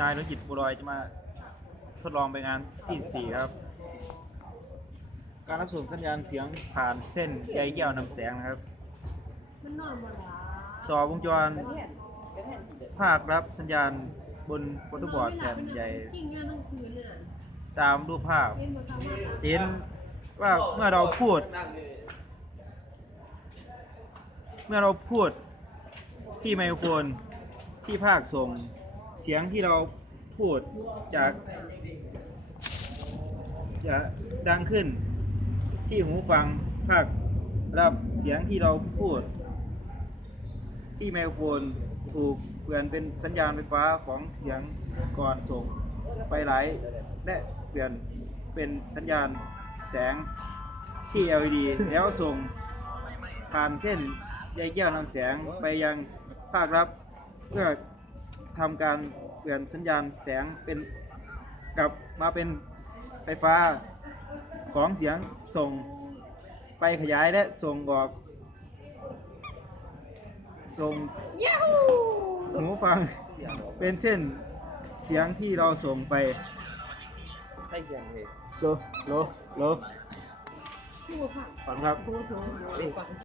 นายรจิตบุรอยจะมาทดลองไปงานที่4ครับการรับส่งสัญญาณเสียงผ่านเส้นใยแก้วนำแสงนะครับต่อวงจรภาครับสัญญาณบนโฟโต้บอร์ดแผ่นใหญ่ตามรูปภาพเห็นว่าเมื่อเราพูดที่ไมโครโฟนที่ภาคส่งเสียงที่เราพูดจะดังขึ้นที่หูฟังภาครับเสียงที่เราพูดที่ไมโครโฟนถูกเปลี่ยนเป็นสัญญาณไฟฟ้าของเสียงก่อนส่งไปไหลและเปลี่ยนเป็นสัญญาณแสงที่ LED แล้วส่งผ่านเส้นใยแก้วนำแสงไปยังภาครับเพื่อทำการเปลี่ยนสัญญาณแสงเป็นกลับมาเป็นไฟฟ้าของเสียงส่งไปขยายและส่งออกส่งหูฟังเป็นเส้นเสียงที่เราส่งไปโลฟังครับ